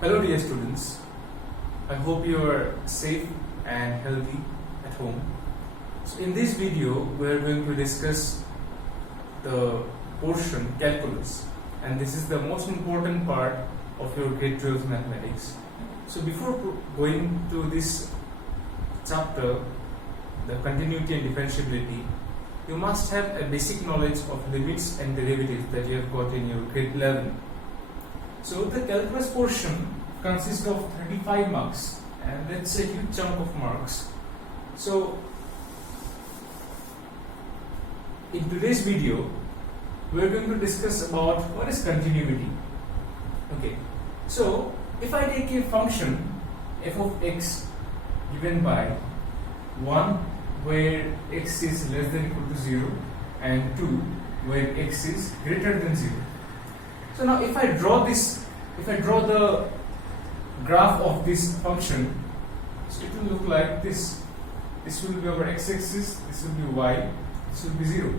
Hello dear students, I hope you are safe and healthy at home. So in this video we are going to discuss the portion calculus, and this is the most important part of your grade 12 mathematics. So before going to this chapter, the continuity and differentiability, you must have a basic knowledge of limits and derivatives that you have got in your grade 11. So the calculus portion consists of 35 marks, and that's a huge chunk of marks. So in today's video we are going to discuss about what is continuity. Okay, so if I take a function f of x given by 1 where x is less than equal to 0 and 2 where x is greater than 0. So now if I draw the graph of this function, so it will look like this. This will be our x-axis, this will be y, this will be 0.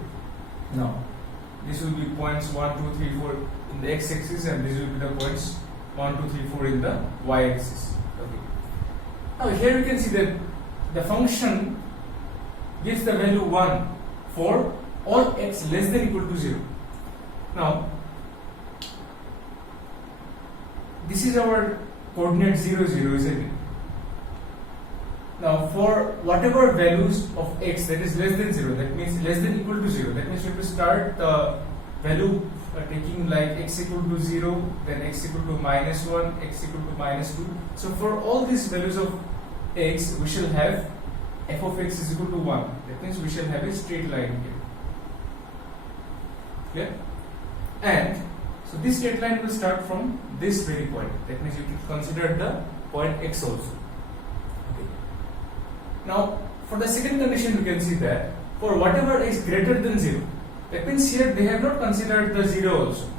Now this will be points 1, 2, 3, 4 in the x-axis, and this will be the points 1, 2, 3, 4 in the y-axis. Okay. Now here you can see that the function gives the value 1 for all x less than equal to 0. Now this is our coordinate 0, 0, isn't it? Now for whatever values of x that is less than 0, that means less than equal to 0, that means we have to start the value taking like x equal to 0, then x equal to minus 1, x equal to minus 2. So for all these values of x, we shall have f of x is equal to 1. That means we shall have a straight line here. Clear? And so this straight line will start from this very point. That means you can consider the point x also. Okay. Now for the second condition, you can see that for whatever x greater than 0, that means here they have not considered the 0 also.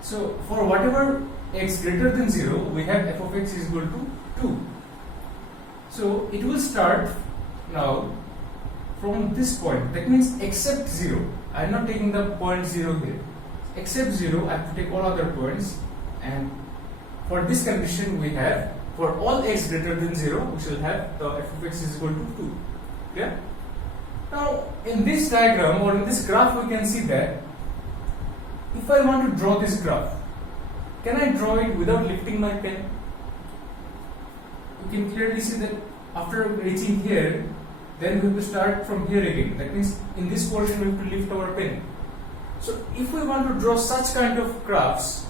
So for whatever x greater than 0, we have f of x is equal to 2. So it will start now from this point. That means except 0. I am not taking the point 0 here. Except 0, I have to take all other points, and for this condition we have for all x greater than 0, we shall have the f of x is equal to 2. Clear? Now in this diagram or in this graph, we can see that if I want to draw this graph, can I draw it without lifting my pen? You can clearly see that after reaching here, then we have to start from here again. That means in this portion we have to lift our pen. So if we want to draw such kind of graphs,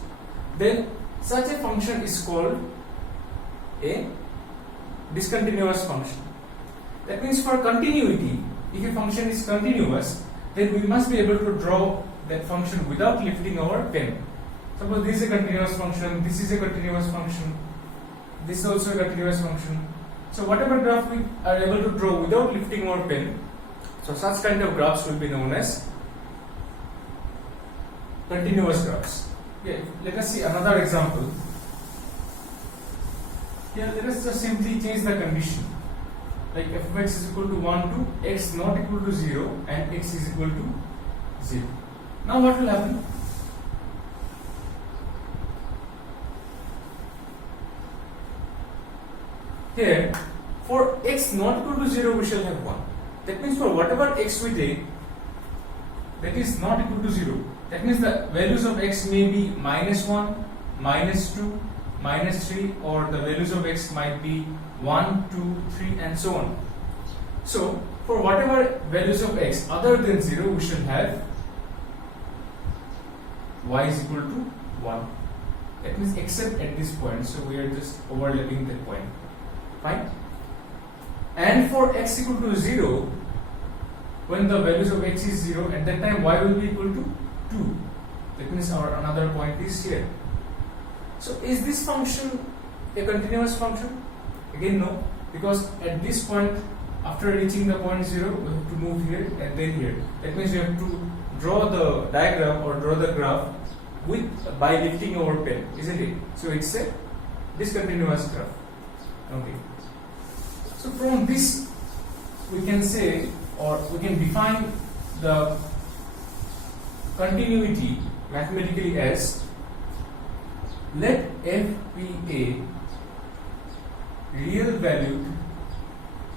then such a function is called a discontinuous function. That means for continuity, if a function is continuous, then we must be able to draw that function without lifting our pen. Suppose this is a continuous function, this is a continuous function, this is also a continuous function. So whatever graph we are able to draw without lifting our pen, so such kind of graphs will be known as continuous graphs. Okay, let us see another example. Here let us just simply change the condition. Like f of x is equal to 1 to x not equal to 0 and x is equal to 0. Now what will happen? Here for x not equal to 0, we shall have 1. That means for whatever x we take that is not equal to 0, that means the values of x may be minus 1, minus 2, minus 3, or the values of x might be 1, 2, 3 and so on. So for whatever values of x other than 0, we shall have y is equal to 1. That means except at this point, so we are just overlapping that point. Fine. And for x equal to 0, when the values of x is 0, at that time y will be equal to 2. That means our another point is here. So is this function a continuous function? Again no, because at this point, after reaching the point 0, we have to move here and then here. That means we have to draw the diagram or draw the graph by lifting our pen, isn't it? So it's a discontinuous graph. Okay. So from this we can say, or we can define the continuity mathematically as let f be a real valued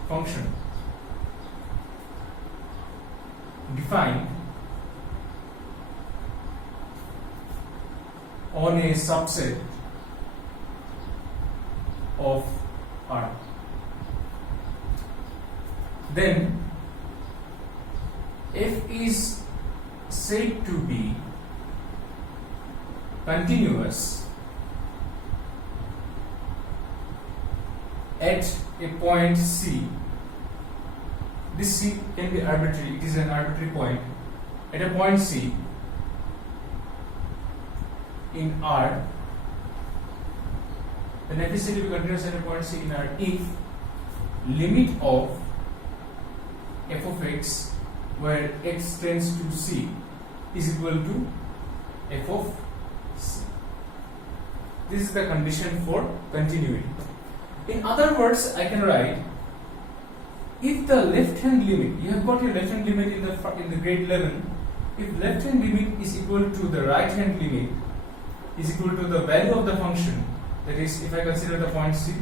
function defined on a subset of R. Then f is said to be continuous at a point C. This C can be arbitrary, it is an arbitrary point. At a point C in R, then f is said to be continuous at a point C in R if limit of f of x where x tends to C is equal to f of C. This is the condition for continuity. In other words, I can write, if the left hand limit, you have got your left hand limit in the grade 11, if left hand limit is equal to the right hand limit is equal to the value of the function, that is, if I consider the point C,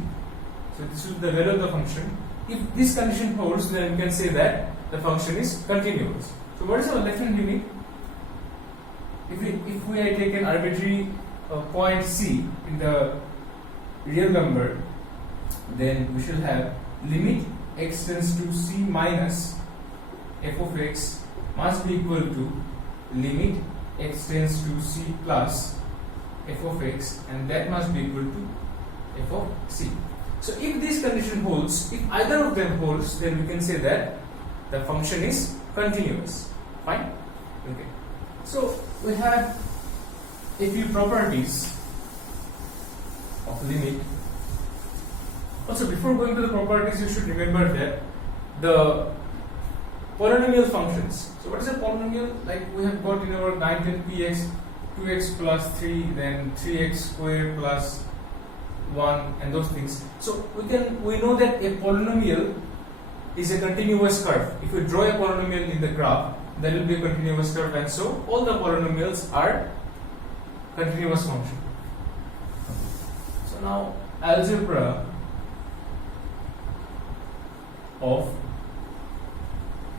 so this is the value of the function. If this condition holds, then we can say that the function is continuous. So what is our left hand limit? If we take an arbitrary point C in the real number, then we shall have limit x tends to C minus f of x must be equal to limit x tends to C plus f of x, and that must be equal to f of C. So if this condition holds, if either of them holds, then we can say that the function is continuous. Fine? Okay. So we have a few properties of limit. Also, before going to the properties, you should remember that the polynomial functions. So what is a polynomial? Like we have got in our 9, 10 px, 2x plus 3, then 3x square plus 1, and those things. So we know that a polynomial is a continuous curve. If we draw a polynomial in the graph, there will be a continuous curve, and so all the polynomials are continuous function. So now algebra of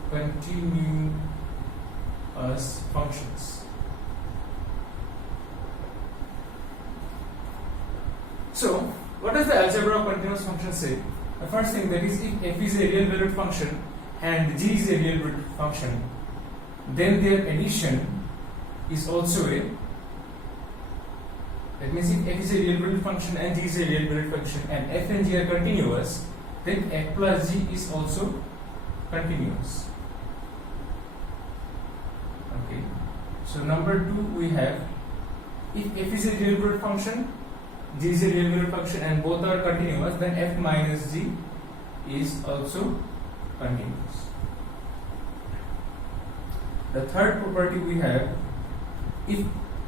continuous functions. So what does the algebra of continuous function say? The first thing, that is, if f is a real valued function and g is a real valued function, then their addition is also a, that means if f is a real valued function and g is a real valued function and f and g are continuous, then f plus g is also continuous. Okay. So number 2, we have, if f is a real valued function, g is a real valued function, and both are continuous, then f minus g is also continuous. The third property we have, if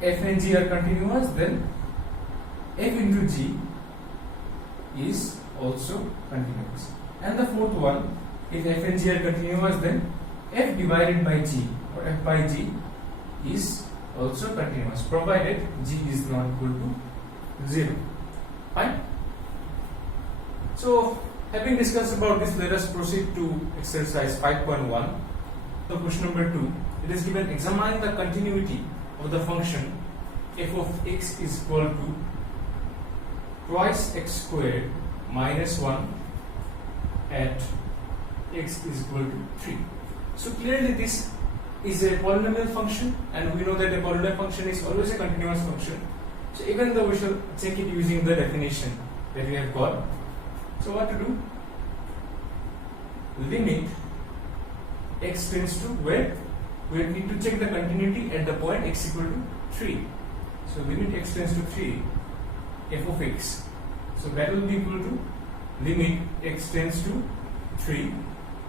f and g are continuous, then f into g is also continuous. And the fourth one, if f and g are continuous, then f divided by g or f by g is also continuous, provided g is not equal to 0. Fine. So having discussed about this, let us proceed to exercise 5.1. So question number 2, it is given, examine the continuity of the function f of x is equal to twice x squared minus 1 at x is equal to 3. So clearly this is a polynomial function, and we know that a polynomial function is always a continuous function. So even though we shall check it using the definition that we have got. So what to do? Limit x tends to where? We need to check the continuity at the point x equal to 3. So limit x tends to 3, f of x. So that will be equal to limit x tends to 3.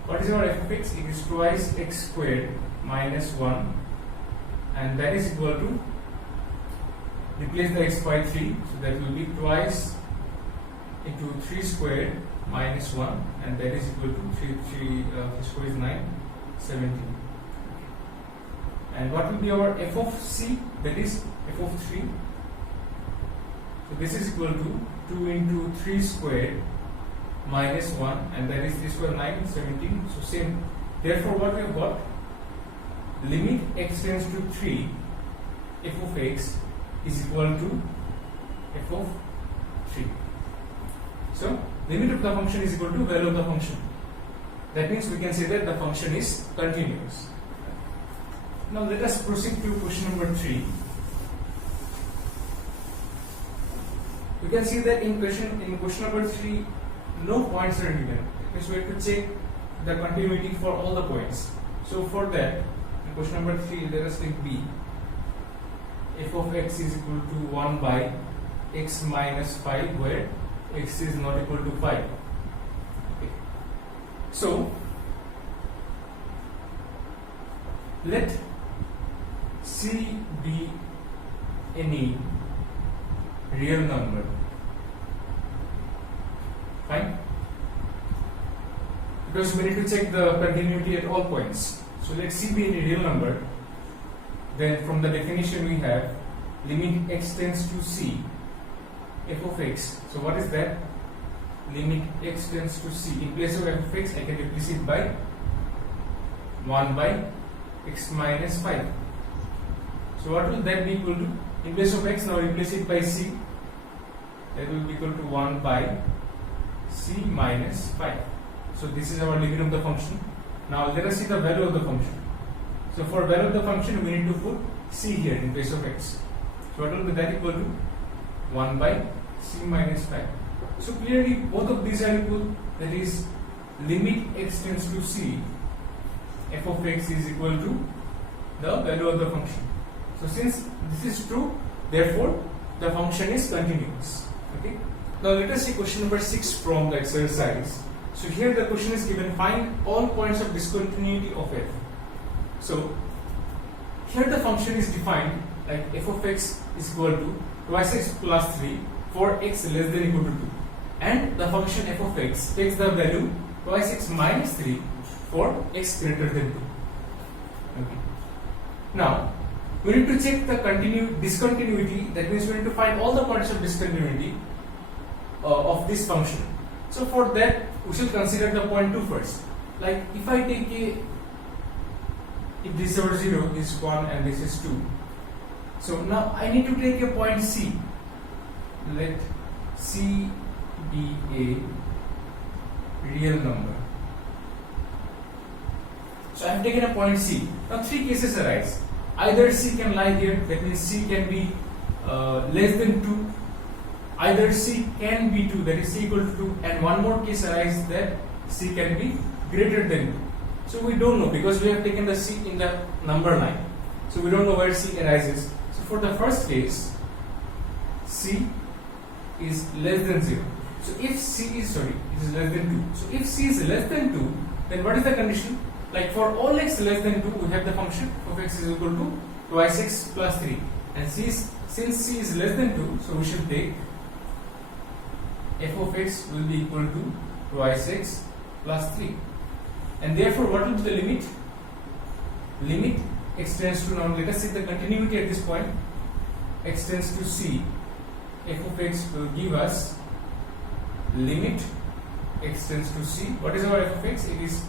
What is our f of x? It is twice x squared minus 1, and that is equal to, replace the x by 3, so that will be twice into 3 squared minus 1, and that is equal to 3 squared is 9, 17. And what will be our f of c? That is f of 3. So this is equal to 2 into 3 squared minus 1, and that is 3 square 9, 17. So same. Therefore, what we have got, limit x tends to 3, f of x is equal to f of 3. So limit of the function is equal to value of the function. That means we can say that the function is continuous. Now let us proceed to question number 3. You can see that in question number 3, no points are given. Because we have to check the continuity for all the points. So for that, in question number 3, let us take B. F of x is equal to 1 by x minus 5, where x is not equal to 5. Okay. So let C be any real number. Fine? Because we need to check the continuity at all points. So let C be any real number. Then from the definition we have limit x tends to C, f of x. So what is that? Limit x tends to C. In place of f of x, I can replace it by 1 by x minus 5. So what will that be equal to? In place of x, now replace it by C. That will be equal to 1 by C minus 5. So this is our limit of the function. Now let us see the value of the function. So for value of the function, we need to put C here in place of x. So what will be that equal to? 1 by C minus 5. So clearly both of these are equal. That is, limit x tends to C, f of x is equal to the value of the function. So since this is true, therefore the function is continuous. Okay. Now let us see question number 6 from the exercise. So here the question is given, find all points of discontinuity of f. So here the function is defined like f of x is equal to twice x plus 3 for x less than or equal to 2, and the function f of x takes the value twice x minus 3 for x greater than 2. Okay. Now we need to check the discontinuity. That means we need to find all the points of discontinuity of this function. So for that, we should consider the point 2 first. Like if I take if this is over 0, this is 1 and this is 2. So now I need to take a point C. Let C be a real number. So I have taken a point C. Now three cases arise. Either C can lie here, that means C can be less than 2. Either C can be 2, that is C equal to 2, and one more case arises that C can be greater than 2. So we don't know because we have taken the C in the number line. So we don't know where C arises. So for the first case, C is less than 0. So if C is, it is less than 2. So if C is less than 2, then what is the condition? Like for all x less than 2, we have the function of x is equal to twice x plus 3. And since C is less than 2, so we should take f of x will be equal to twice x plus 3. And therefore, what will be the limit? Limit x tends to, now let us see the continuity at this point. X tends to C, f of x will give us limit x tends to C. What is our f of x? It is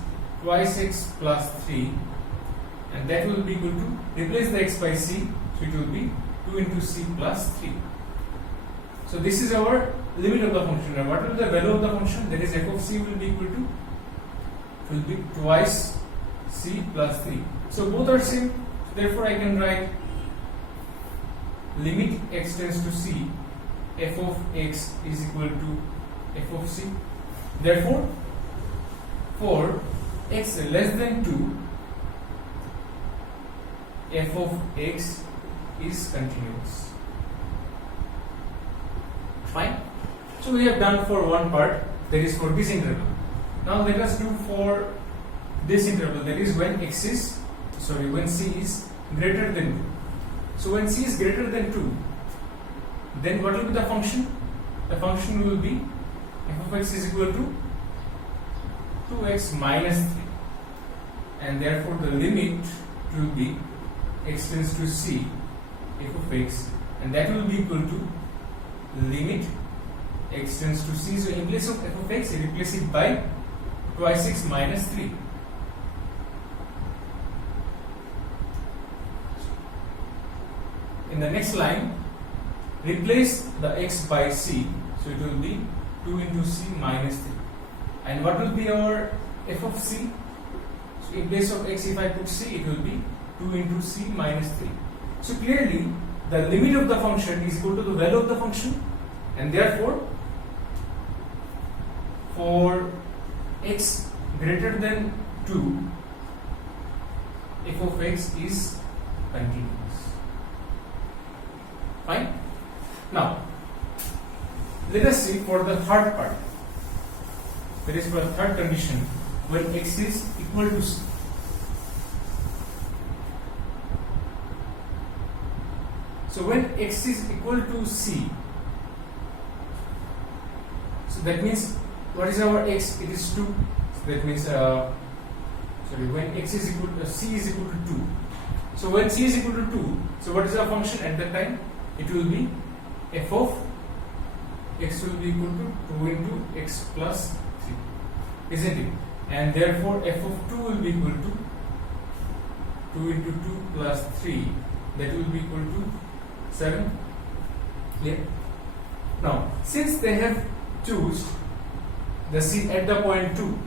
twice x plus 3, and that will be equal to, replace the x by C, so it will be 2 into C plus 3. So this is our limit of the function. Now what will be the value of the function? That is f of C will be equal to, will be twice C plus 3. So both are same. Therefore I can write limit x tends to C, f of x is equal to f of C. Therefore for x less than 2, f of x is continuous. Fine. So we have done for one part, that is for this interval. Now let us do for this interval, that is when when C is greater than 2. So when C is greater than 2, then what will be the function? The function will be f of x is equal to 2x minus 3, and therefore the limit will be x tends to C, f of x, and that will be equal to limit x tends to c. So in place of f of x, replace it by twice x minus 3. In the next line, replace the x by c. So it will be 2 into c minus 3. And what will be our f of c? So in place of x, if I put c, it will be 2 into c minus 3. So clearly, the limit of the function is equal to the value of the function, and therefore, for x greater than 2, f of x is continuous. Fine. Now, let us see for the third part. That is for the third condition, when x is equal to c. So when x is equal to c, so that means what is our x? It is 2. So that means when x is equal to c is equal to 2. So when c is equal to 2, so what is our function at that time? It will be f of x will be equal to 2 into x plus 3, isn't it? And therefore f of 2 will be equal to 2 into 2 plus 3, that will be equal to 7. Clear? Now, since they have choose the c at the point 2,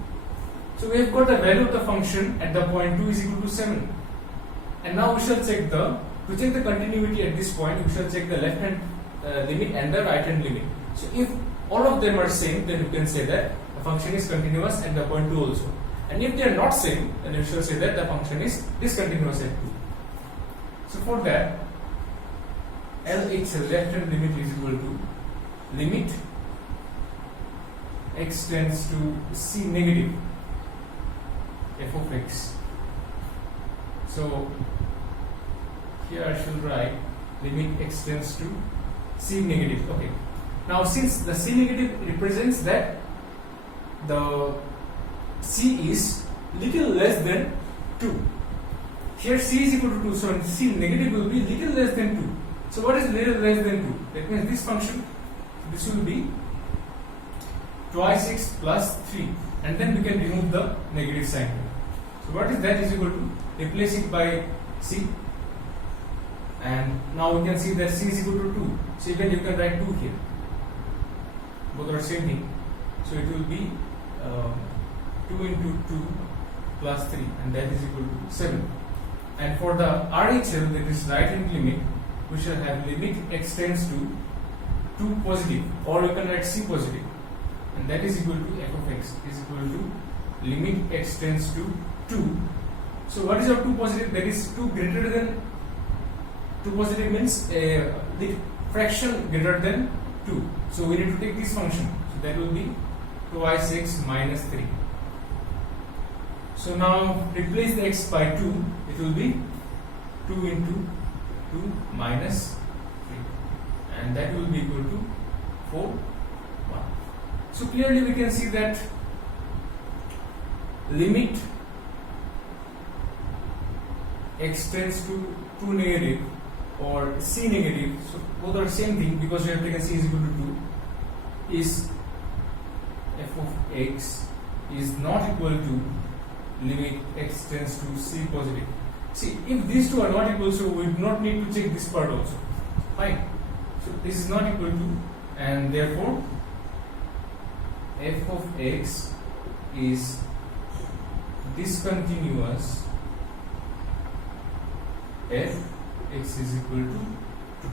so we have got the value of the function at the point 2 is equal to 7. And now we shall check to check the continuity at this point, we shall check the left hand limit and the right hand limit. So if all of them are same, then we can say that the function is continuous at the point 2 also. And if they are not same, then we shall say that the function is discontinuous at 2. So for that, LHL left hand limit is equal to limit x tends to c negative f of x. So here I shall write limit x tends to c negative. Okay. Now since the c negative represents that the c is little less than 2. Here c is equal to 2, so c negative will be little less than 2. So what is little less than 2? That means this function, this will be twice x plus 3, and then we can remove the negative sign here. So what is that is equal to, replace it by c, and now we can see that c is equal to 2. So even you can write 2 here. Both are same thing. So it will be 2 into 2 plus 3, and that is equal to 7. And for the RHL, that is right hand limit, we shall have limit x tends to 2 positive, or you can write c positive, and that is equal to f of x is equal to limit x tends to 2. So what is our 2 positive? That is 2 greater than 2 positive means the fraction greater than 2. So we need to take this function. So that will be twice x minus 3. So now replace the x by 2. It will be 2 into 2 minus 3, and that will be equal to 4, 1. So clearly we can see that limit x tends to 2 negative or c negative, so both are same thing because we have taken c is equal to 2, is f of x is not equal to limit x tends to c positive. See, if these two are not equal, so we do not need to check this part also. Fine. So this is not equal to, and therefore f of x is discontinuous f x is equal to 2.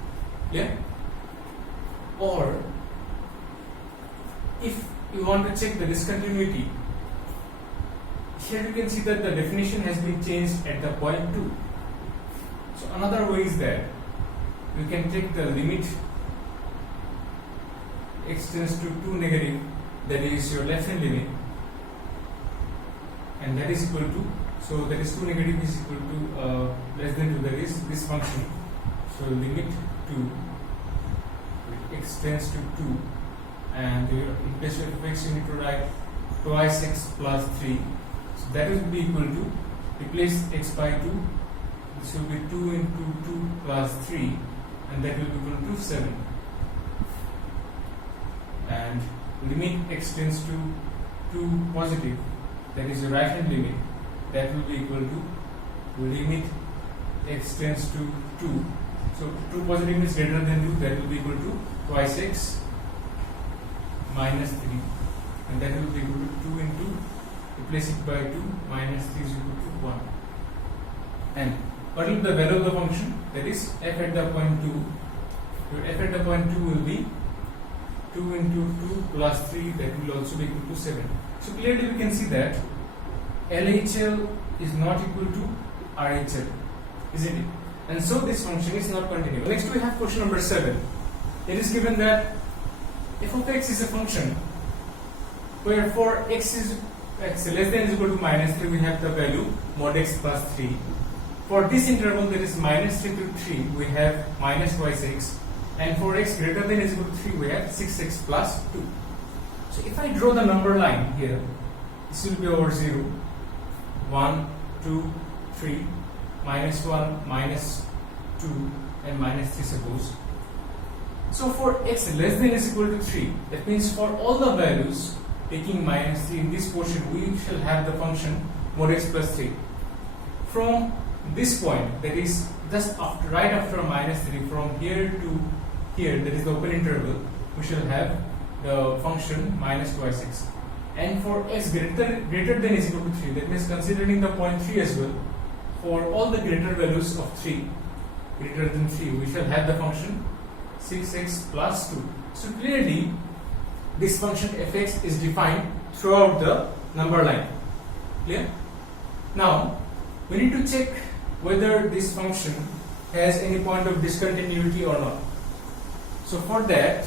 Yeah? Or if you want to check the discontinuity, here you can see that the definition has been changed at the point 2. So another way is that we can take the limit x tends to 2 negative, that is your left hand limit, and that is equal to, so that is 2 negative is equal to less than 2, that is this function. So limit 2 x tends to 2, and in place of x you need to write twice x plus 3. So that will be equal to, replace x by 2, this will be 2 into 2 plus 3, and that will be equal to 7. and limit x tends to 2 positive, that is the right hand limit, that will be equal to limit x tends to 2. So 2 positive is greater than 2, that will be equal to twice x minus 3, and that will be equal to 2 into, replace it by 2, minus 3 is equal to 1. And what will be the value of the function? That is f at the point 2. Your f at the point 2 will be 2 into 2 plus 3, that will also be equal to 7. So clearly we can see that LHL is not equal to RHL, isn't it? And so this function is not continuous. Next we have question number 7. It is given that f of x is a function where for x less than or equal to minus 3 we have the value mod x plus 3. For this interval, that is minus 3 to 3, we have minus twice x, and for x greater than or equal to 3 we have 6x plus 2. So if I draw the number line here, this will be over 0, 1, 2, 3, minus 1, minus 2, and minus 3 suppose. So for x less than or equal to 3, that means for all the values taking minus 3 in this portion, we shall have the function mod x plus 3. From this point, that is just after, right after minus 3, from here to here, that is the open interval, we shall have the function minus twice x. And for x greater than or equal to 3, that means considering the point 3 as well, for all the greater values of 3, greater than 3, we shall have the function 6x plus 2. So clearly, this function fx is defined throughout the number line. Clear? Now, we need to check whether this function has any point of discontinuity or not. So for that,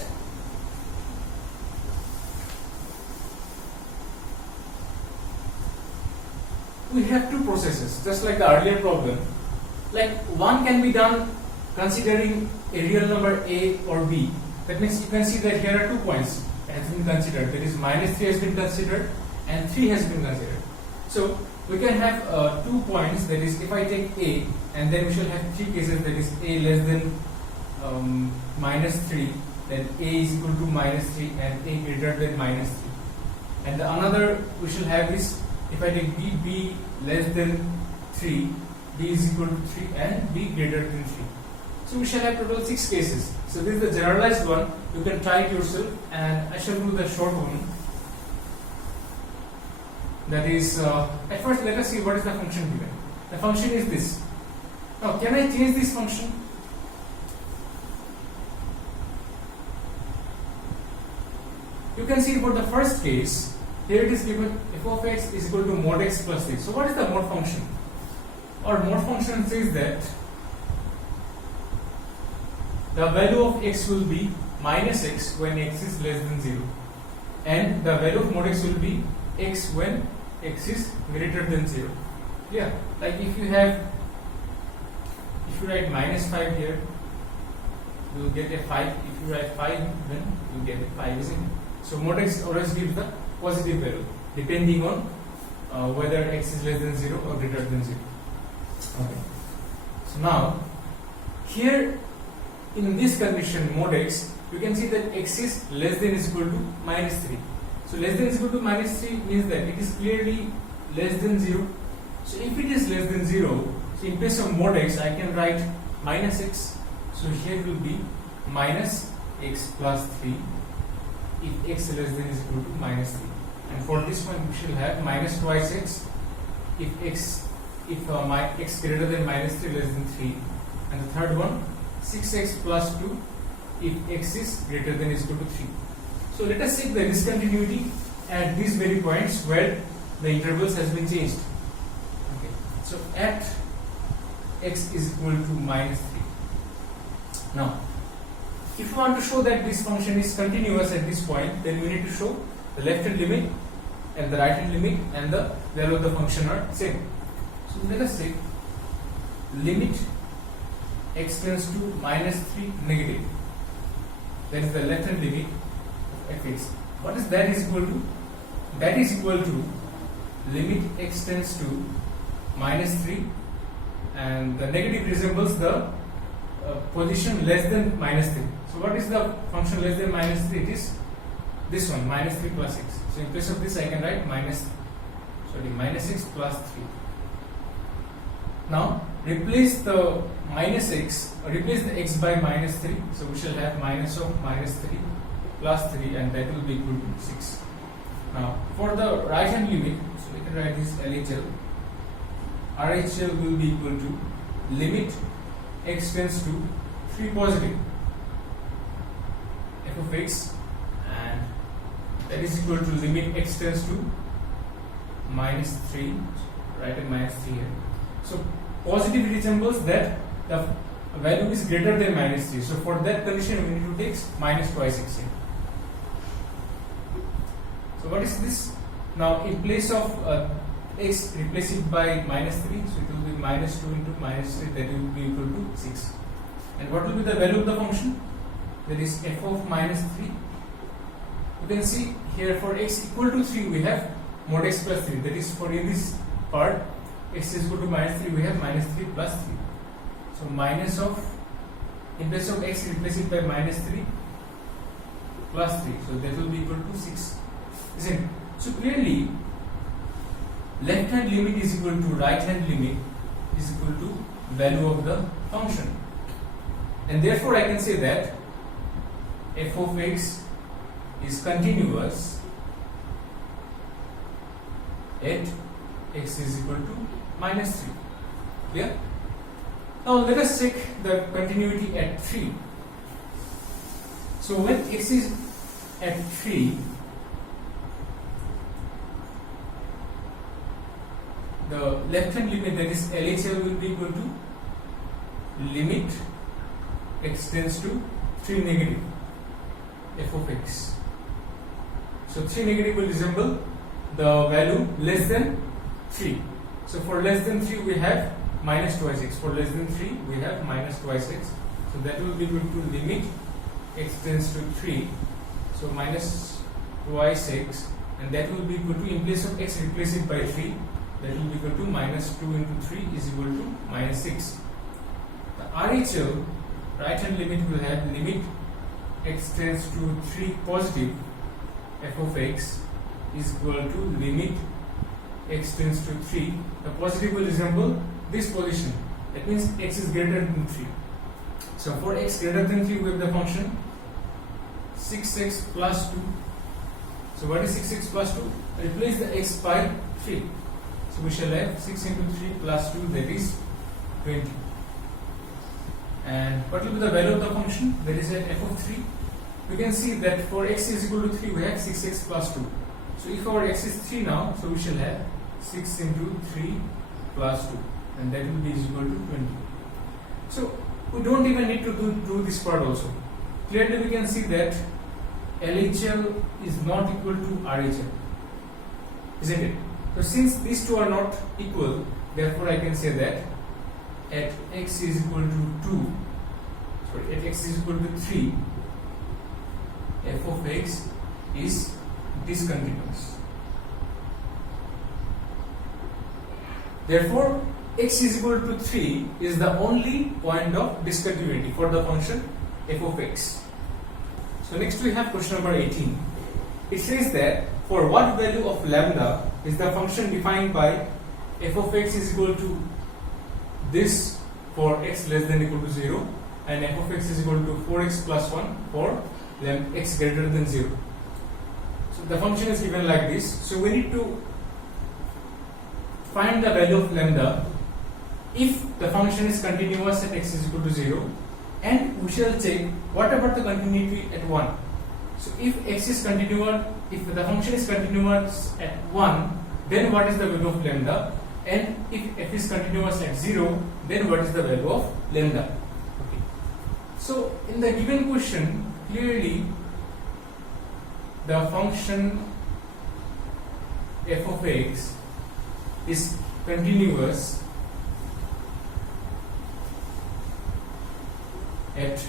we have two processes, just like the earlier problem. Like one can be done considering a real number a or b. That means you can see that here are 2 points has been considered. That is minus 3 has been considered and 3 has been considered. So we can have 2 points. That is, if I take a, and then we shall have 3 cases. That is a less than minus 3, then a is equal to minus 3, and a greater than minus 3. And the another we shall have is, if I take b less than 3, b is equal to 3, and b greater than 3. So we shall have total 6 cases. So this is the generalized one. You can try it yourself, and I shall do the short one. That is, at first let us see what is the function given. The function is this. Now can I change this function? You can see for the first case, here it is given f of x is equal to mod x plus 3. So what is the mod function? Our mod function says that the value of x will be minus x when x is less than 0, and the value of mod x will be x when x is greater than 0. Yeah, like if you write minus 5 here, you will get a 5. If you write 5, then you get a 5, isn't it? So mod x always gives the positive value depending on whether x is less than 0 or greater than 0. Okay. So now here in this condition mod x, you can see that x is less than is equal to minus 3. So less than is equal to minus 3 means that it is clearly less than 0. So if it is less than 0, so in place of mod x, I can write minus x. So here will be minus x plus 3 if x less than is equal to minus 3. And for this one, we shall have minus twice x if x greater than minus 3 less than 3. And the third one, 6x plus 2 if x is greater than is equal to 3. So let us check the discontinuity at these very points where the intervals has been changed. Okay. So at x is equal to minus 3. Now, if you want to show that this function is continuous at this point, then we need to show the left hand limit and the right hand limit and the value of the function are same. So let us say limit x tends to minus 3 negative. That is the left hand limit of fx. What is that is equal to? That is equal to limit x tends to minus 3, and the negative resembles the position less than minus 3. So what is the function less than minus 3? It is this one minus 3 plus 6. So in place of this I can write minus 6 plus 3. Now replace the replace the x by minus 3. So we shall have minus of minus 3 plus 3, and that will be equal to 6. Now for the right hand limit, so we can write this LHL. RHL will be equal to limit x tends to 3 positive f of x, and that is equal to limit x tends to minus 3. Write a minus 3 here. So positive resembles that the value is greater than minus 3. So for that condition we need to take minus twice x here. So what is this? Now in place of x, replace it by minus 3. So it will be minus 2 into minus 3, that will be equal to 6. And what will be the value of the function? That is f of minus 3. You can see here for x equal to 3 we have mod x plus 3. That is for in this part x is equal to minus 3 we have minus 3 plus 3. So minus of, in place of x replace it by minus 3 plus 3. So that will be equal to 6. Isn't it? So clearly left hand limit is equal to right hand limit is equal to value of the function, and therefore I can say that f of x is continuous at x is equal to minus 3. Clear? Now let us check the continuity at 3. So when x is at 3, the left hand limit, that is LHL, will be equal to limit x tends to 3 negative f of x. So 3 negative will resemble the value less than 3. So for less than 3 we have minus twice x. For less than 3 we have minus twice x. So that will be equal to limit x tends to 3. So minus twice x, and that will be equal to, in place of x replace it by 3. That will be equal to minus 2 into 3 is equal to minus 6. The RHL, right hand limit, will have limit x tends to 3 positive f of x is equal to limit x tends to 3. The positive will resemble this position. That means x is greater than 3. So for x greater than 3 we have the function 6x plus 2. So what is 6x plus 2? Replace the x by 3. So we shall have 6 into 3 plus 2, that is 20. And what will be the value of the function? That is at f of 3. You can see that for x is equal to 3 we have 6x plus 2. So if our x is 3 now, so we shall have 6 into 3 plus 2, and that will be equal to 20. So we don't even need to do this part also. Clearly we can see that LHL is not equal to RHL, isn't it? So since these two are not equal, therefore I can say that at x is equal to at x is equal to 3, f of x is discontinuous. Therefore x is equal to 3 is the only point of discontinuity for the function f of x. So next we have question number 18. It says that for what value of lambda is the function defined by f of x is equal to this for x less than equal to 0, and f of x is equal to 4x plus 1 for x greater than 0. So the function is given like this. So we need to find the value of lambda if the function is continuous at x is equal to 0, and we shall check what about the continuity at 1. So if x is continuous, if the function is continuous at 1, then what is the value of lambda? And if f is continuous at 0, then what is the value of lambda? Okay. So in the given question, clearly the function f of x is continuous at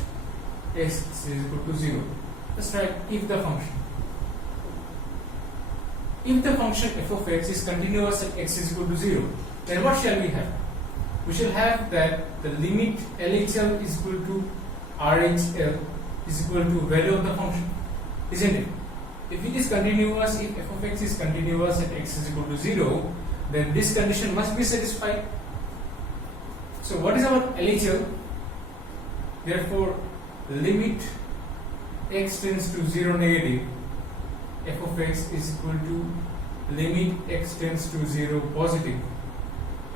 x is equal to 0. Let's write if the function. If the function f of x is continuous at x is equal to 0, then what shall we have? We shall have that the limit LHL is equal to RHL is equal to value of the function, isn't it? if it is continuous, if f of x is continuous at x is equal to 0, then this condition must be satisfied. So what is our LHL? Therefore, limit x tends to 0 negative, f of x is equal to limit x tends to 0 positive,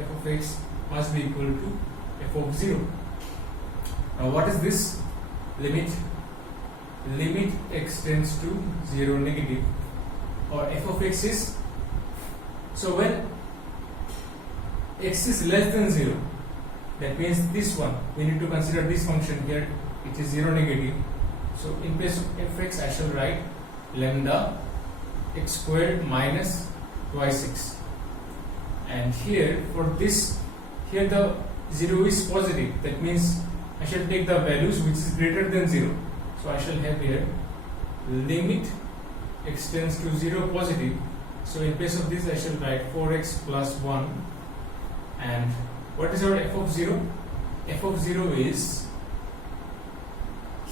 f of x must be equal to f of 0. Now what is this limit? Limit x tends to 0 negative, or f of x is, so when x is less than 0, that means this one, we need to consider this function here, it is 0 negative. So in place of fx I shall write lambda x squared minus twice x, and here for this, here the 0 is positive, that means I shall take the values which is greater than 0. So I shall have here limit x tends to 0 positive. So in place of this I shall write 4x plus 1, and what is our f of 0? F of 0 is,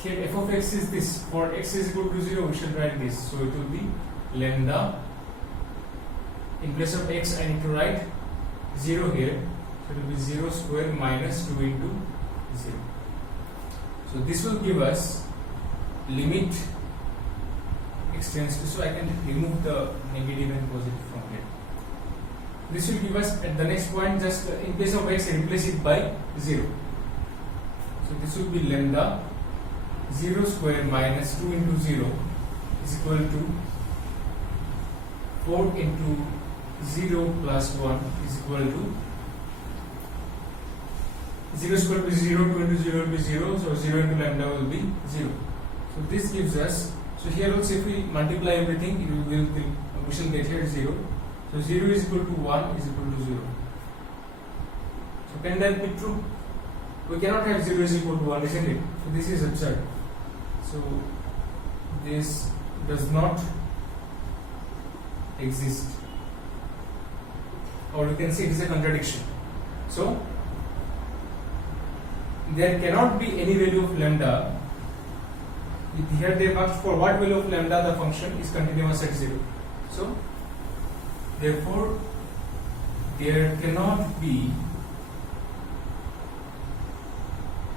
here f of x is this, for x is equal to 0 we shall write this, so it will be lambda, in place of x I need to write 0 here, so it will be 0 square minus 2 into 0. So this will give us limit x tends to, so I can remove the negative and positive from here. This will give us at the next point, just in place of x replace it by 0. So this will be lambda 0 square minus 2 into 0 is equal to 4 into 0 plus 1 is equal to 0 square will be 0, 2 into 0 will be 0, so 0 into lambda will be 0. So this gives us, so here also if we multiply everything, we shall get here 0. So 0 is equal to 1 is equal to 0. So can that be true? We cannot have 0 is equal to 1, isn't it? So this is absurd. So this does not exist, or we can say it is a contradiction. So there cannot be any value of lambda. Here they asked for what value of lambda the function is continuous at 0. So therefore there cannot be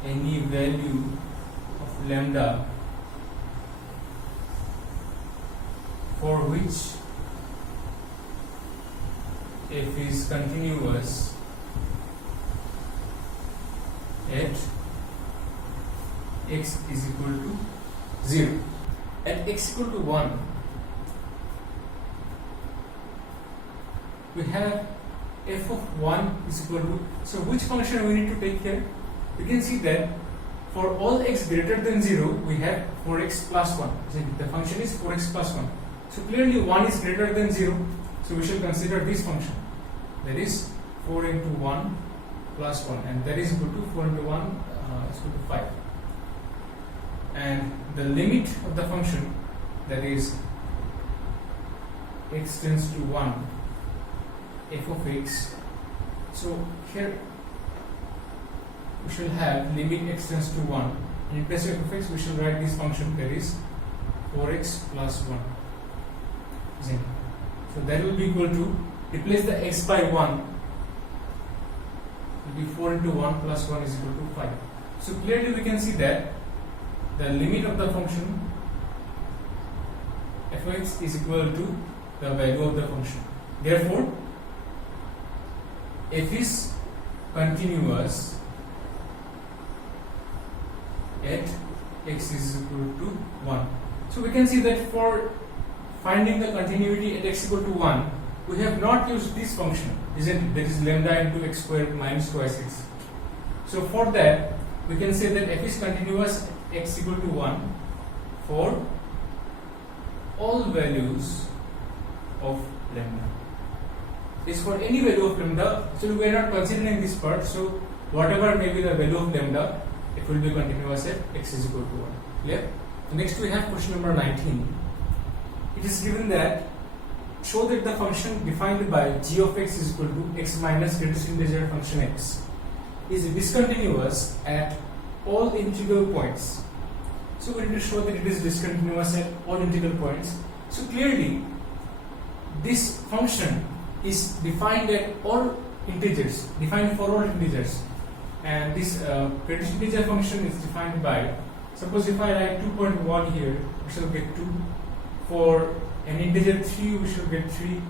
any value of lambda for which f is continuous at x is equal to 0. At x equal to 1, we have f of 1 is equal to, so which function we need to take here? You can see that for all x greater than 0, we have 4x plus 1. So the function is 4x plus 1. So clearly 1 is greater than 0, so we shall consider this function, that is 4 into 1 plus 1, and that is equal to 4 into 1 is equal to 5. And the limit of the function, that is x tends to 1, f of x. So here we shall have limit x tends to 1, and in place of f of x we shall write this function, that is 4x plus 1. So that will be equal to, replace the x by 1, will be 4 into 1 plus 1 is equal to 5. So clearly we can see that the limit of the function f of x is equal to the value of the function. Therefore f is continuous at x is equal to 1. So we can see that for finding the continuity at x equal to 1, we have not used this function, isn't it? That is lambda into x squared minus twice x. So for that, we can say that f is continuous at x equal to 1 for all values of lambda. Is for any value of lambda, so we are not considering this part, so whatever may be the value of lambda, it will be continuous at x is equal to 1. Clear? Next we have question number 19. It is given that show that the function defined by g of x is equal to x minus greatest integer function x is discontinuous at all integral points. So we need to show that it is discontinuous at all integral points. So clearly, this function is defined at all integers, defined for all integers, and this greatest integer function is defined by, suppose if I write 2.1 here, we shall get 2. For an integer 3, we shall get 3.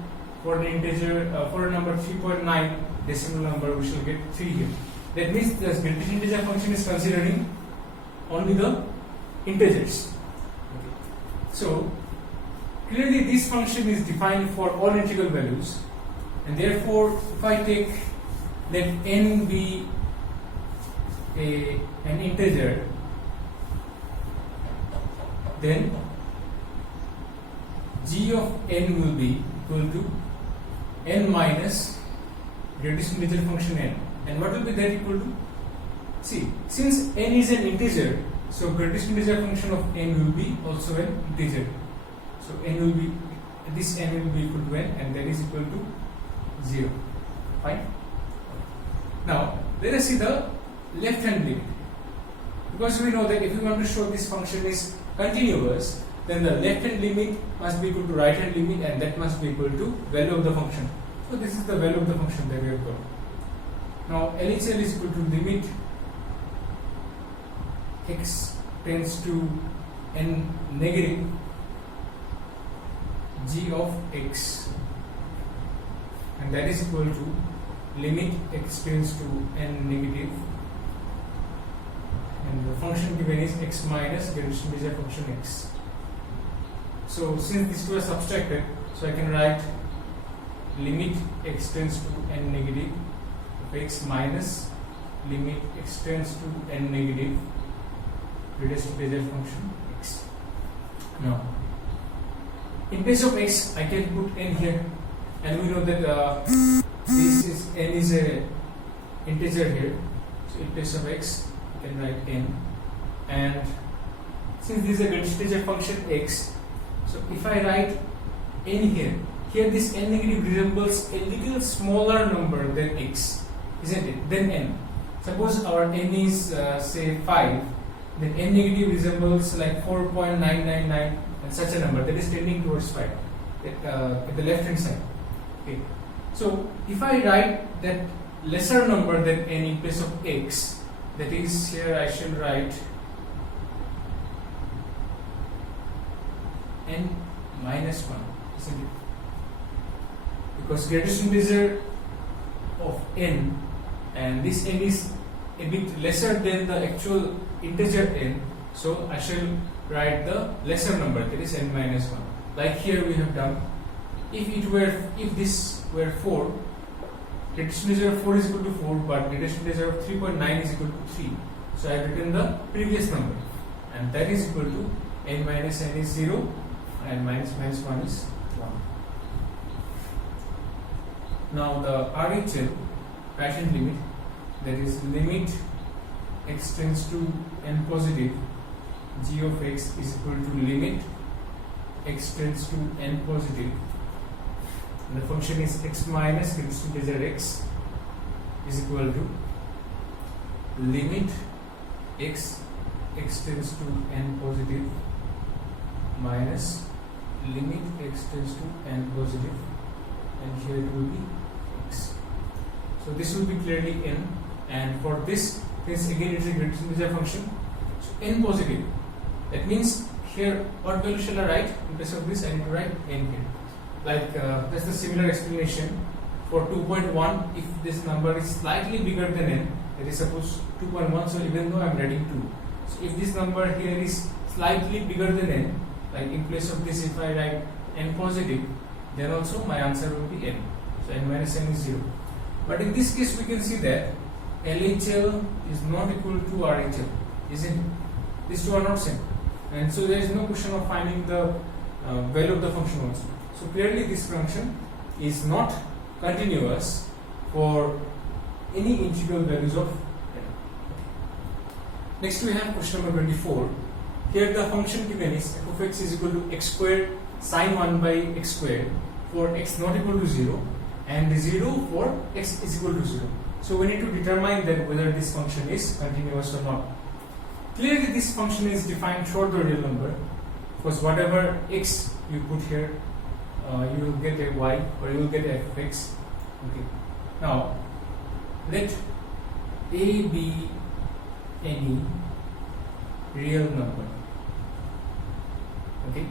For an integer, for a number 3.9 decimal number, we shall get 3 here. That means the greatest integer function is considering only the integers. Okay. So clearly this function is defined for all integral values, and therefore if I take, let n be an integer, then g of n will be equal to n minus greatest integer function n. And what will be that equal to? See, since n is an integer, so greatest integer function of n will be also an integer. So n will be, this n will be equal to n, and that is equal to 0. Fine. Now let us see the left hand limit, because we know that if we want to show this function is continuous, then the left hand limit must be equal to right hand limit, and that must be equal to value of the function. So this is the value of the function that we have got. Now LHL is equal to limit x tends to n negative g of x, and that is equal to limit x tends to n negative, and the function given is x minus greatest integer function x. So since these two are subtracted, so I can write limit x tends to n negative of x minus limit x tends to n negative greatest integer function x. Now in place of x, I can put n here, and we know that this is n is a integer here. So in place of x, I can write n, and since this is a greatest integer function x, so if I write n here, this n negative resembles a little smaller number than x, isn't it? Than n. Suppose our n is say 5, then n negative resembles like 4.999 and such a number that is tending towards 5 at the left hand side. Okay. So if I write that lesser number than n in place of x, that is, here I shall write n minus 1, isn't it? Because greatest integer of n, and this n is a bit lesser than the actual integer n, so I shall write the lesser number, that is n minus 1. Like here we have done. If this were 4, greatest integer of 4 is equal to 4, but greatest integer of 3.9 is equal to 3. So I have written the previous number, and that is equal to n minus n is 0, and minus 1 is 1. Now the RHL, right hand limit, that is limit x tends to n positive g of x is equal to limit x tends to n positive, and the function is x minus greatest integer x is equal to limit x tends to n positive minus limit x tends to n positive, and here it will be x. So this will be clearly n, and for this again it is a greatest integer function, so n positive. That means here what value shall I write? In place of this I need to write n here. Like that's the similar explanation for 2.1. If this number is slightly bigger than n, that is suppose 2.1, so even though I am writing 2, so if this number here is slightly bigger than n, like in place of this if I write n positive, then also my answer will be n. So n minus n is 0. But in this case we can see that LHL is not equal to RHL, isn't it? These two are not same, and so there is no question of finding the value of the function also. So clearly this function is not continuous for any integral values of n. Next we have question number 24. Here the function given is f of x is equal to x squared sine 1 by x squared for x not equal to 0, and 0 for x is equal to 0. So we need to determine that whether this function is continuous or not. Clearly this function is defined throughout the real number, because whatever x you put here, you will get a y or you will get a f of x. Okay. Now let a be any real number. Okay.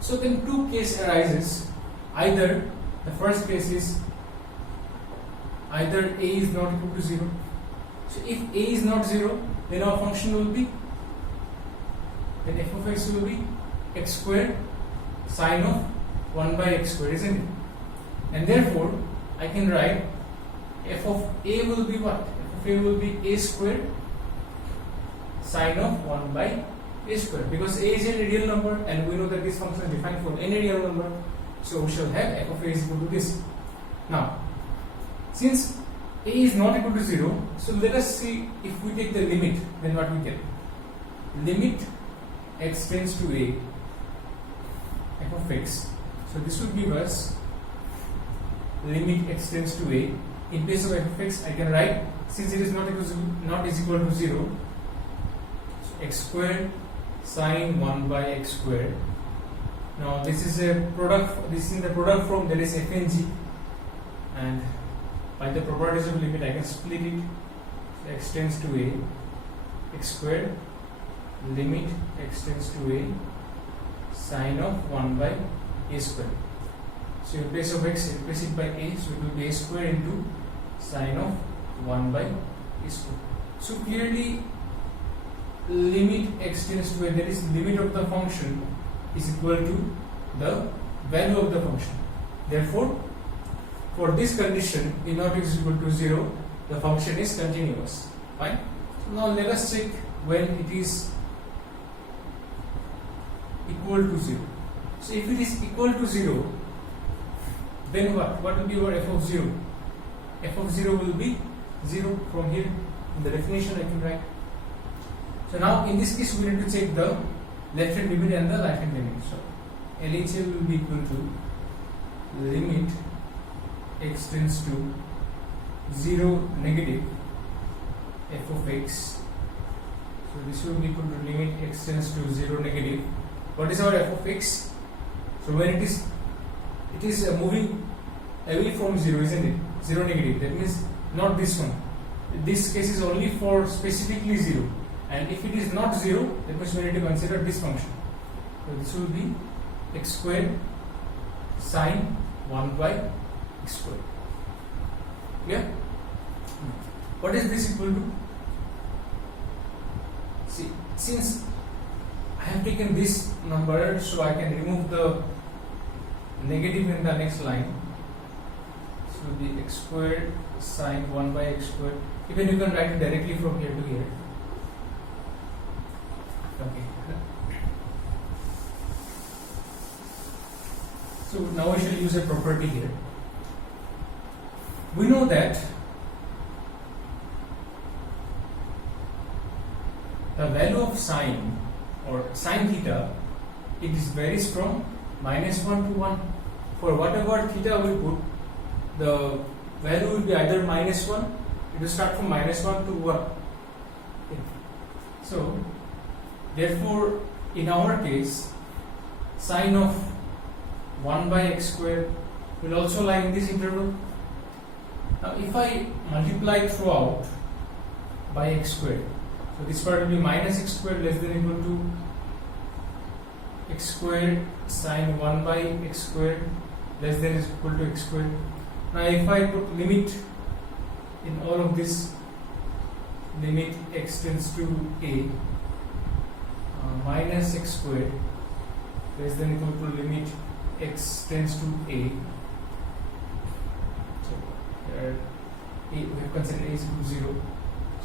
So then two cases arises. Either the first case is either a is not equal to 0. So if a is not 0, then our function will be, then f of x will be x squared sine of 1 by x squared, isn't it? And therefore I can write f of a will be what? F of a will be a squared sine of 1 by a squared, because a is a real number and we know that this function is defined for any real number. So we shall have f of a is equal to this. Now, since a is not equal to 0, so let us see if we take the limit, then what we get. Limit x tends to a f of x. So this will give us limit x tends to a. In place of f of x, I can write, since it is not equal to 0, so x squared sine 1 by x squared. Now this is a product. This is in the product form, that is f and g, and by the properties of limit I can split it. So x tends to a x squared limit x tends to a sine of 1 by a squared. So in place of x, replace it by a, so it will be a squared into sine of 1 by a squared. So clearly limit x tends to a, that is limit of the function, is equal to the value of the function. Therefore, for this condition, a naught is equal to 0, the function is continuous. Fine. So now let us check when it is equal to 0. So if it is equal to 0, then what? What will be our f of 0? F of 0 will be 0 from here. In the definition I can write. So now in this case we need to check the left hand limit and the right hand limit. So LHA will be equal to limit x tends to 0 negative f of x. So this will be equal to limit x tends to 0 negative. What is our f of x? So when it is moving away from 0, isn't it? 0 negative. That means not this one. This case is only for specifically 0. And if it is not 0, that means we need to consider this function. So this will be x squared sine 1 by x squared. Yeah? What is this equal to? See, since I have taken this number, so I can remove the negative in the next line. So the x squared sine 1 by x squared. Even you can write it directly from here to here. Okay. So now we shall use a property here. We know that the value of sine or sine theta, it is varies from -1 to 1. For whatever theta we put, the value will be either -1, it will start from -1 to 1. Okay. So therefore, in our case, sine of 1 by x squared will also lie in this interval. Now if I multiply throughout by x squared, so this part will be minus x squared less than equal to x squared sine 1 by x squared less than is equal to x squared. Now if I put limit in all of this, limit x tends to a minus x squared less than equal to limit x tends to a. So a, we have considered a is equal to 0.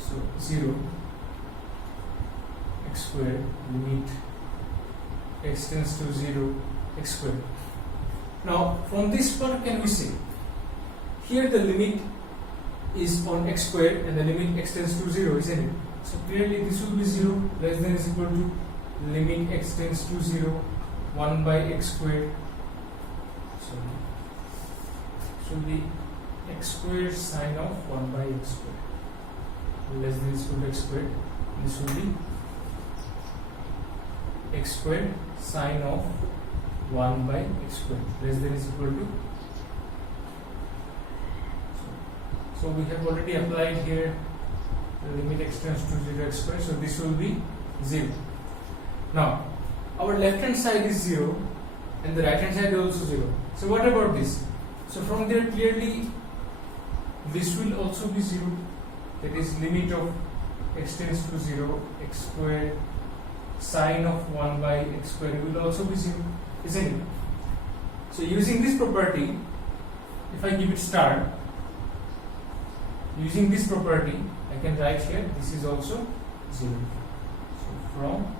So 0 x squared limit x tends to 0 x squared. Now from this part can we say here the limit is on x squared and the limit x tends to 0, isn't it? So clearly this will be 0 less than is equal to limit x tends to 0 1 by x squared. So the x squared sine of 1 by x squared less than is equal to x squared. This will be x squared sine of 1 by x squared less than is equal to. So we have already applied here the limit x tends to 0 x squared, so this will be 0. Now our left hand side is 0 and the right hand side is also 0. So what about this? So from there clearly this will also be 0, that is limit of x tends to 0 x squared sine of 1 by x squared will also be 0, isn't it? So using this property, if I give it star, using this property I can write here this is also 0. So from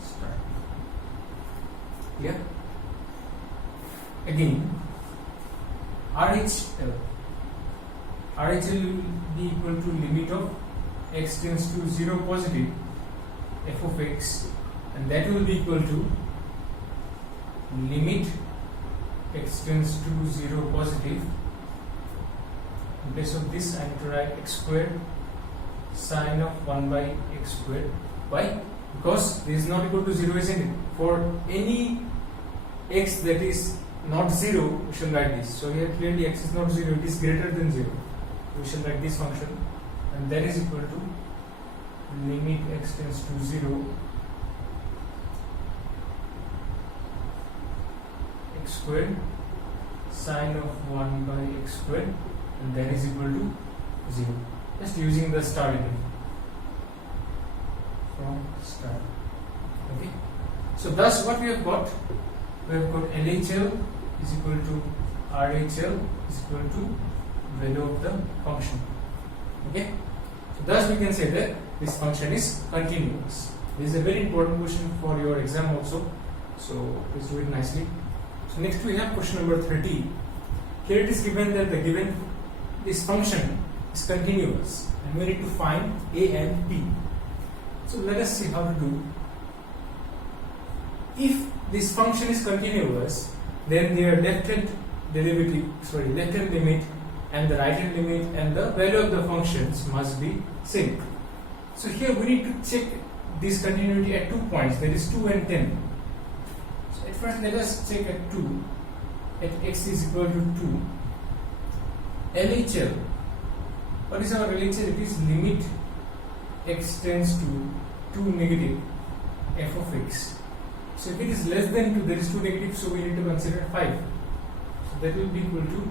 star. Yeah. Again RHL will be equal to limit of x tends to 0 positive f of x, and that will be equal to limit x tends to 0 positive. In place of this I need to write x squared sine of 1 by x squared. Why? Because this is not equal to 0, isn't it? For any x that is not 0, we shall write this. So here clearly x is not 0, it is greater than 0. We shall write this function, and that is equal to limit x tends to 0 x squared sine of 1 by x squared, and that is equal to 0. Just using the star again from star. Okay. So thus what we have got? We have got LHL is equal to RHL is equal to value of the function. Okay. So thus we can say that this function is continuous. This is a very important question for your exam also. So please do it nicely. So next we have question number 30. Here it is given that this function is continuous and we need to find a and b. So let us see how to do. If this function is continuous, then their left hand limit and the right hand limit and the value of the functions must be same. So here we need to check this continuity at 2 points, that is 2 and 10. So at first let us check at 2, at x is equal to 2. LHL, what is our LHL? It is limit x tends to 2 negative f of x. So if it is less than 2, there is 2 negative, so we need to consider 5. So that will be equal to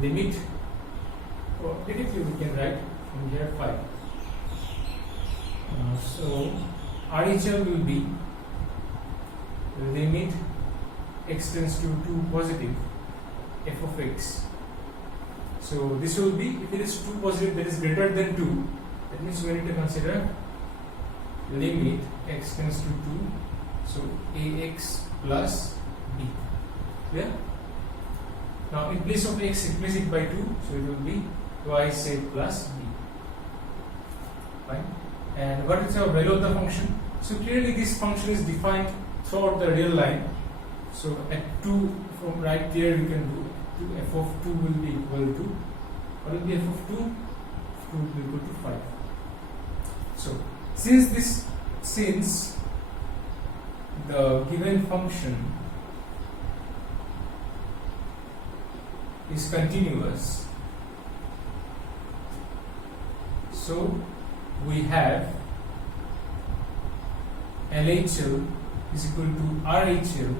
limit, or directly we can write from here 5. So RHL will be limit x tends to 2 positive f of x. So this will be, if it is 2 positive, that is greater than 2, that means we need to consider limit x tends to 2, so ax plus b. Clear? Now in place of x replace it by 2, so it will be twice a plus b. Fine. And what is our value of the function? So clearly this function is defined throughout the real line. So at 2, from right there we can do 2, f of 2 will be equal to, what will be f of 2? F 2 will be equal to 5. So since the given function is continuous, so we have LHL is equal to RHL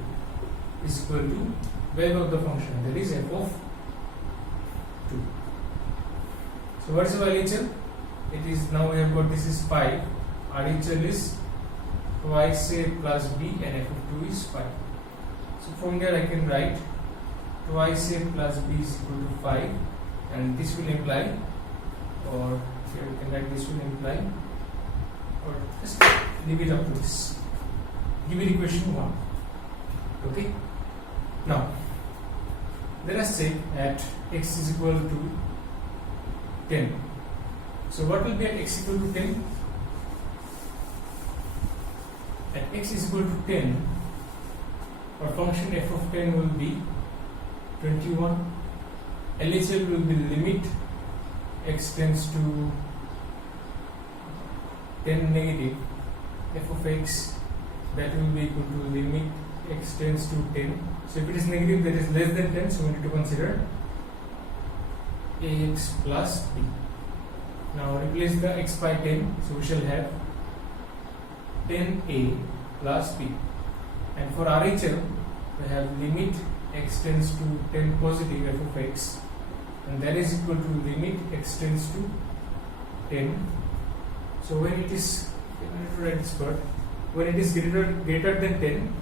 is equal to value of the function, that is f of 2. So what is our LHL? It is, now we have got, this is 5, RHL is twice a plus b and f of 2 is 5. So from there I can write twice a plus b is equal to 5, and this will imply, or here we can write this will imply, or just leave it up to this. Give it equation 1. Okay. Now let us say at x is equal to 10. So what will be at x equal to 10? At x is equal to 10, our function f of 10 will be 21. LHL will be limit x tends to 10 negative f of x, that will be equal to limit x tends to 10. So if it is negative, that is less than 10, so we need to consider ax plus b. Now replace the x by 10, so we shall have 10a plus b. And for RHL, we have limit x tends to 10 positive f of x, and that is equal to limit x tends to 10. So when it is, I need to write this part, when it is greater than 10,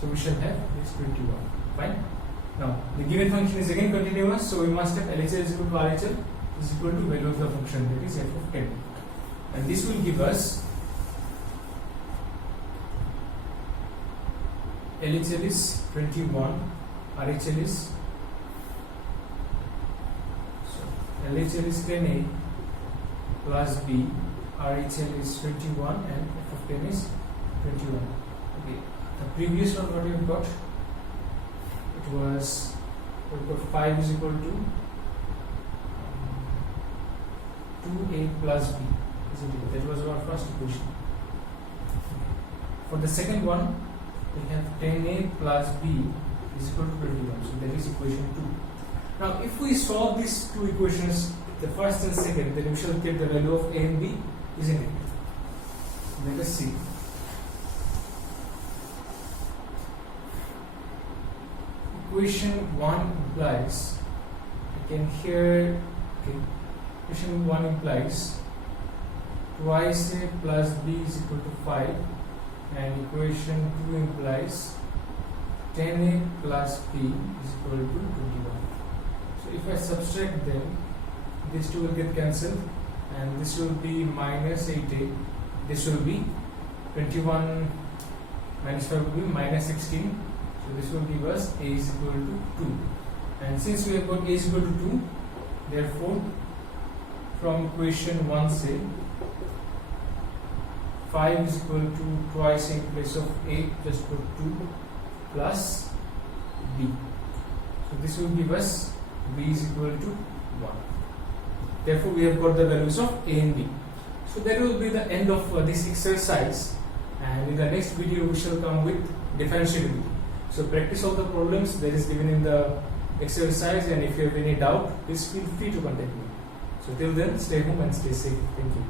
so we shall have this 21. Fine. Now the given function is again continuous, so we must have LHL is equal to RHL is equal to value of the function, that is f of 10, and this will give us LHL is 21, RHL is, so LHL is 10a plus b, RHL is 21, and f of 10 is 21. Okay, the previous one what we have got, it was, we got 5 is equal to 2a plus b, isn't it? That was our first equation. For the second one, we have 10a plus b is equal to 21, so that is equation 2. Now if we solve these two equations, the first and second, then we shall get the value of a and b, isn't it? Let us see. Equation 1 implies, I can here, okay, equation 1 implies twice a plus b is equal to 5, and equation 2 implies 10a plus b is equal to 21. So if I subtract them, these two will get cancelled, and this will be minus 8a, this will be 21 minus 5 will be minus 16, so this will give us a is equal to 2. And since we have got a is equal to 2, therefore from equation 1 say 5 is equal to twice in place of a, just put 2 plus b. So this will give us b is equal to 1. Therefore we have got the values of a and b. So that will be the end of this exercise, and in the next video we shall come with differentiability. So practice all the problems that is given in the exercise, and if you have any doubt, please feel free to contact me. So till then, stay home and stay safe. Thank you.